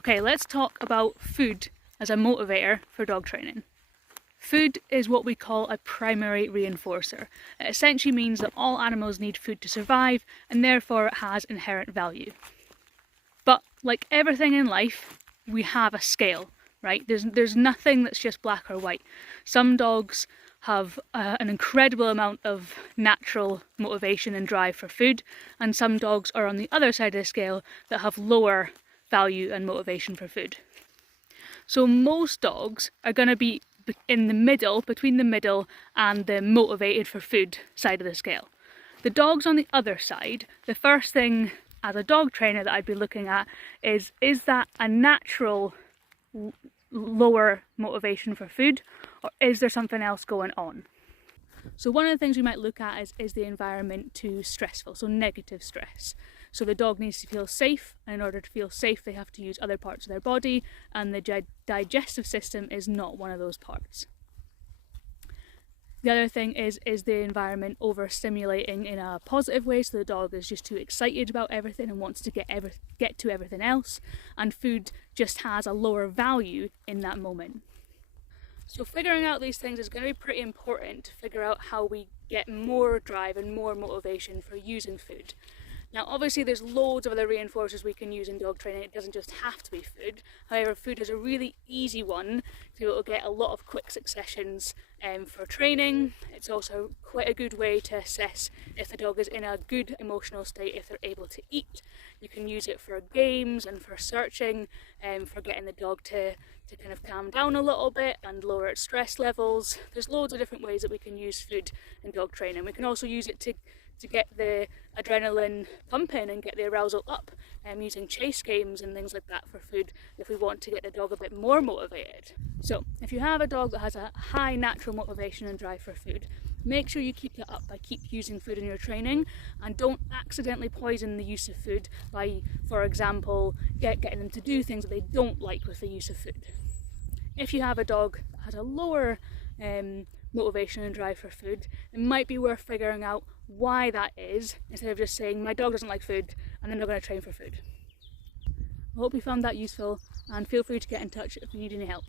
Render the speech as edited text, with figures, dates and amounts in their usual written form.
Okay, let's talk about food as a motivator for dog training. Food is what we call a primary reinforcer. It essentially means that all animals need food to survive, and therefore it has inherent value. But like everything in life, we have a scale, right? There's nothing that's just black or white. Some dogs have an incredible amount of natural motivation and drive for food, and some dogs are on the other side of the scale that have lower value and motivation for food. So most dogs are going to be in the middle, between the middle and the motivated for food side of the scale. The dogs on the other side, the first thing as a dog trainer that I'd be looking at is that a natural lower motivation for food, or is there something else going on? So one of the things we might look at is the environment too stressful, so negative stress. So the dog needs to feel safe, and in order to feel safe they have to use other parts of their body, and the digestive system is not one of those parts. The other thing is the environment overstimulating in a positive way, so the dog is just too excited about everything and wants to get to everything else, and food just has a lower value in that moment. So figuring out these things is going to be pretty important to figure out how we get more drive and more motivation for using food. Now obviously there's loads of other reinforcers we can use in dog training, it doesn't just have to be food. However, food is a really easy one to be able to get a lot of quick successions for training. It's also quite a good way to assess if the dog is in a good emotional state, if they're able to eat. You can use it for games and for searching, for getting the dog to kind of calm down a little bit and lower its stress levels. There's loads of different ways that we can use food in dog training. We can also use it to get the adrenaline pumping and get the arousal up, using chase games and things like that for food if we want to get the dog a bit more motivated. So if you have a dog that has a high natural motivation and drive for food, make sure you keep that up by keep using food in your training, and don't accidentally poison the use of food by, for example, getting them to do things that they don't like with the use of food. If you have a dog that has a lower motivation and drive for food, it might be worth figuring out why that is, instead of just saying my dog doesn't like food and then they're going to train for food. I hope you found that useful, and feel free to get in touch if you need any help.